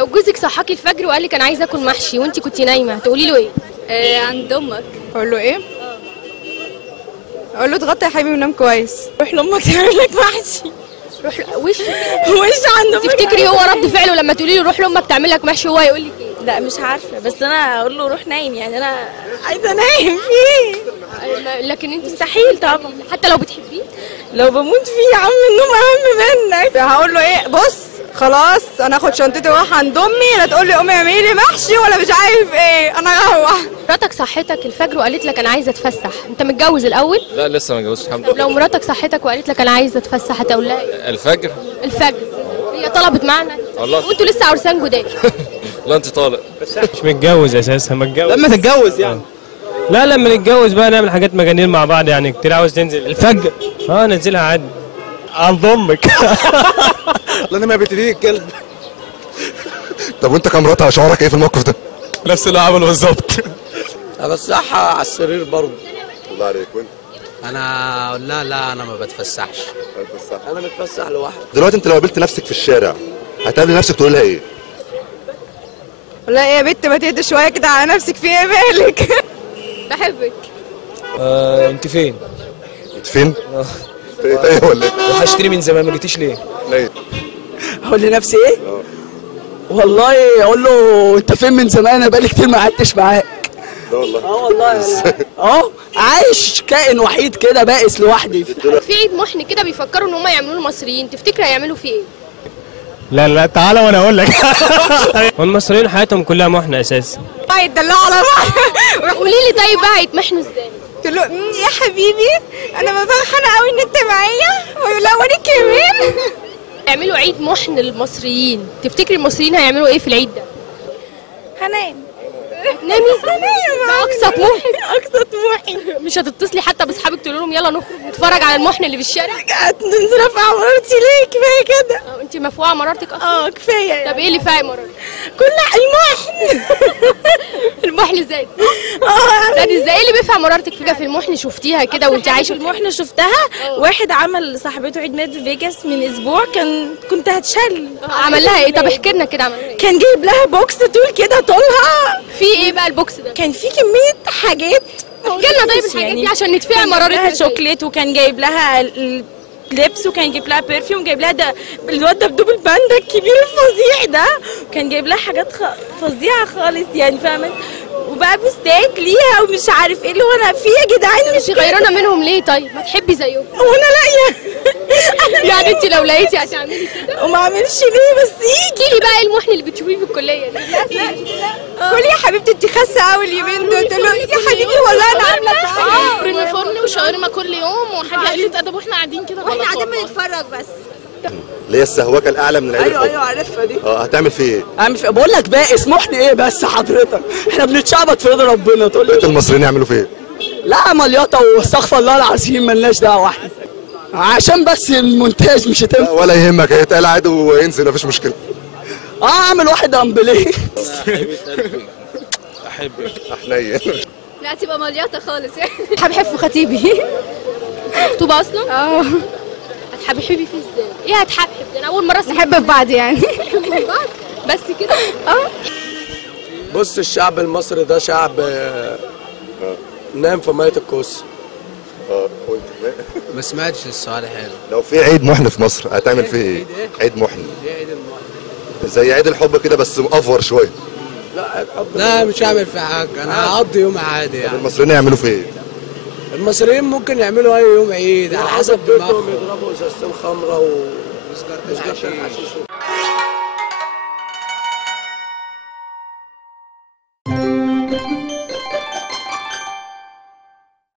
لو جوزك صحاكي الفجر وقال لك انا عايزه اكل محشي وانت كنتي نايمه هتقولي له ايه؟ عند امك. اقول له ايه؟ اقول له اتغطى يا حبيبي ونام كويس. روح لامك تعمل لك محشي. روح وش عند امك. تفتكري هو رد فعله لما تقولي له روح لامك تعمل لك محشي هو هيقول لك ايه؟ لا مش عارفه، بس انا اقول له روح نايم، يعني انا عايزه انام فيه. لكن انت مستحيل طبعا، حتى لو بتحبيه؟ لو بموت فيه يا عم النوم اهم منك. هقول له ايه؟ بص خلاص انا اخد شنطتي واروح عند امي، لا تقول لي قومي اعملي لي محشي ولا مش عارف ايه، انا اروح. مراتك صحتك الفجر وقالت لك انا عايزه اتفسح، انت متجوز الاول؟ لا لسه ما اتجوزتش الحمد لله. لو مراتك صحتك وقالت لك انا عايزه اتفسح هتقول لها ايه؟ الفجر. هي طلبت معنا والله وانتوا لسه عرسان جداد. لا انت طالق. مش متجوز اساسا، متجوز لما تتجوز يعني. لا لما نتجوز بقى نعمل حاجات مجانين مع بعض، يعني كتير عاوز تنزل الفجر ننزلها عادي عند امك. لا انا ما بتديك الكلب. طب وانت كمراتها شعورك ايه في الموقف ده؟ نفس اللي عمله بالظبط. بصحى على السرير برضه. الله عليك. وانت؟ انا اقول لها لا انا ما بتفسحش. انا متفسح لوحدي. دلوقتي انت لو قابلت نفسك في الشارع هتقابل نفسك تقول لها ايه؟ لا يا بنت ما تهدي شويه كده على نفسك، في ايه مالك؟ بحبك. انت فين؟ انت فين؟ انت ايه ولا ايه؟ وحشتني من زمان، ما جيتيش ليه؟ ليه؟ اقول لنفسي ايه؟ والله اقول له انت فين من زمان، انا بقالي كتير ما قعدتش معاك. لا والله. والله عايش كائن وحيد كده بائس لوحدي. في عيد محن كده بيفكروا ان هم يعملوه المصريين، تفتكر هيعملوا فيه ايه؟ لا تعالى وانا اقول لك. والمصريين حياتهم كلها محنه اساسا. هيتدلعوا على بعض. قولي لي طيب بقى هيتمحنوا ازاي؟ قلت له يا حبيبي انا فرحانه قوي ان انت معايا، ولا وانا كمان. يعملوا عيد محن للمصريين، تفتكري المصريين هيعملوا ايه في العيد ده؟ هنام. نامي. ده اقصى طموحك. اقصى طموحي. مش هتتصلي حتى باصحابك تقولوا لهم يلا نخرج نتفرج على المحن اللي في الشارع؟ ننزل افقع مرارتي ليه؟ كفايه كده. انت مفقوعه مرارتك اصلا؟ كفايه يعني. طب ايه اللي فايق مرارتك؟ كل المحن. المحن زاد. زاد ازاي؟ ايه اللي بيفهم مرارتك في المحن شفتيها كده وانت عايشه؟ المحنه شفتها واحد عمل لصاحبته عيد ميلاد في فيجاس من اسبوع، كنت هتشل. عمل لها ايه؟ طب احكي لنا كده عمل ايه؟ كان جايب لها بوكس طول كده طولها. في ايه بقى البوكس ده؟ كان في كميه حاجات. احكي لنا طيب الحاجات دي عشان ندفع مرارتها. شوكليت، وكان جايب لها لبس، وكان جايب لها برفيوم، جايب لها ده الواد دبدوب الباندا الكبير الفظيع ده، وكان جايب لها حاجات فظيعه خالص يعني، فاهمه؟ وبقى بستاك ليها ومش عارف ايه اللي هو انا في يا جدعان. مش غيرانه منهم ليه طيب؟ ما تحبي زيهم. وانا لاقيه. يعني انت لو لقيتي هتعملي كده؟ وما اعملش ليه بس احكي لي بقى ايه المحن اللي بتشوفيه في الكليه ده؟ قولي يا حبيبتي انت خاسه قوي اليومين دول. قلت له يا حبيبي والله انا عامله حاجه. بريمي فرن وشاورما كل يوم وحاجه قله ادب، واحنا قاعدين كده غلط. واحنا قاعدين بنتفرج بس. اللي هي السهوكه الاعلى من العيد. ايوه عارفها دي. هتعمل فيه ايه؟ اعمل فيه بقول لك بائس محن ايه بس حضرتك؟ احنا بنتشعبط في رضا ربنا. تقول بقيت لي المصريين يعملوا فيه ايه؟ لا مليطه واستغفر الله العظيم، مالناش دعوه احنا عشان بس المونتاج مش هتنفع. ولا يهمك، هيتقال عادي وينزل مفيش مشكله. اعمل واحد امبليه. احبك حنين. لا تبقى مليطه خالص يعني. حبحب في خطيبي. مخطوبه اصلا؟ هتحبحبي فيه ازاي؟ ايه هتحبحب؟ انا اول مره نحب في بعض يعني. نحب في بعض بس كده؟ بص الشعب المصري ده شعب نام في ميه الكوس. وانت ما سمعتش السؤال حلو. لو في عيد محن في مصر هتعمل فيه ايه؟ عيد محن. عيد المحن زي عيد الحب كده بس مأفور شويه. لا مش هعمل في حاجه، انا هقضي يوم عادي يعني. المصريين يعملوا فيه ايه؟ المصريين ممكن يعملوا اي يوم عيد على حسب دماغهم، يضربوا ازازتين خمره وسجارة الحشيش.